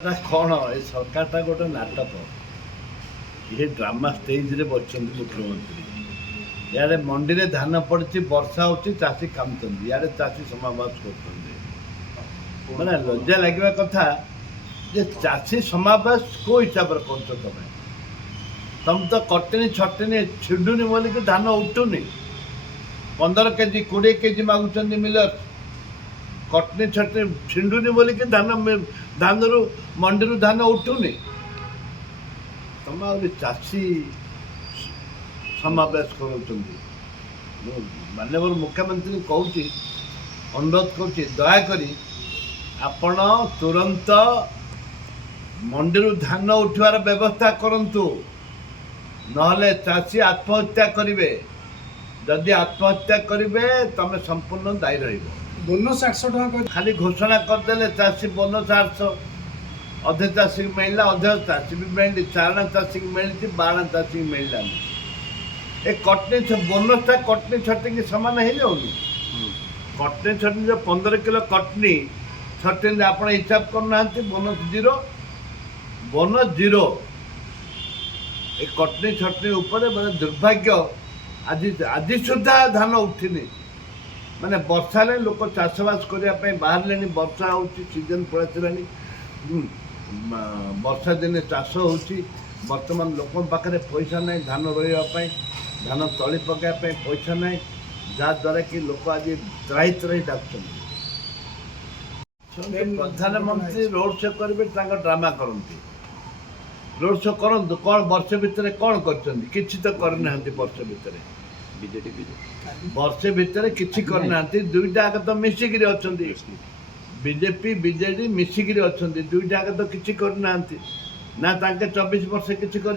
कौन ये सरकार गोटे नाटक ये ड्रामा स्टेज रे बच्चन मुख्यमंत्री यारे मंडी रे धान पड़ी वर्षा होची चाषी कामुचंदी यारे चाषी समावेश कर मैंने लज्जा लगे कथा जे चाषी समावेश को हिसाब से कर तुम तो कटनी छटनी छिडुनी बोल कि धान उठुनी 15 केजी 20 केजी मागुचंदी मिलर कटनी छटनी छिंडुनी बोल कि धान रु मंडी रु धान उठुनी तुम चाषी समावेश कर माननीय मुख्यमंत्री कहूँ अनुरोध कर दयाकोरी आपण तुरंत मंडी रु धान उठवार व्यवस्था करंतु नहले चाषी आत्महत्या करिवे जदि आत्महत्या करिवे तमे संपूर्ण दायी रहिबो बोनस 800 टका खाली घोषणा करदेले चाषी बोनस 800 अधे चाषी मिलला अधे चाषी भी मिलली चारण चाषी मिलती 12 चाषी मिलला ए कटनी बोनसटा कटनी छटनी के समान हो जाऊनी कटनी छटनी जो 15 किलो कटनी छटनी आप हिसाब करना बोनस जीरो ए कटनी छटनी ऊपर मैंने दुर्भाग्य आज सुधा धान उठिनी माने वर्षा लोक चाषबास करने बाहर वर्षा हो सीजन पड़ासी वर्षा दिने चाष हो बर्तमान लोक पाखे पैसा ना धान रोपाई धान तली पकाइवाई पैसा ना जहाद्वारा कि लोक आज त्राही त्राही डाकुं प्रधानमंत्री रोड शो करेंगे ड्रामा करती रोड शो करूँ कौन वर्ष भितर कौन कर तो करना वर्ष भितर बीजेडी वर्ष भितर किसी करना दुईटा आगे तो मिसिकी अच्छा बीजेपी बीजेडी मिसिकी अच्छा दुईटा आगे तो किसी करना ना तांके 24 वर्ष किसी कर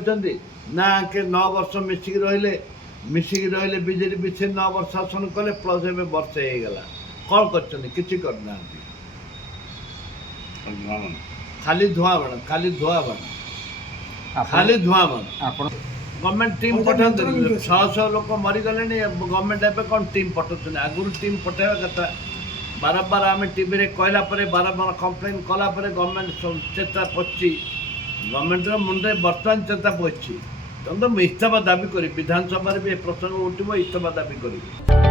ना आके 9 वर्ष मिसिकी रहिले बीजेडी भी से 9 वर्ष शासन कले प्लस ए वर्ष हो गला कौन कर किसी करना खाली धुआं बाण खाली धुआं बाण खाली धुआं बाण गवर्नमेंट टीम पठाते 600 लोक मरीगले गवर्नमेंट एवं कौन टीम पठाते आगुरी टीम पठाइबा कथा बारंबार आम टीवी रे कहला बारंबार कंप्लेन कला गवर्नमेंट चेता पची गवर्नमेंट मुंडे बर्तमान चेता पची तुम तो इस्तीफा दाबी करी विधानसभा भी प्रसंग उठब इस्तीफा दाबी करी।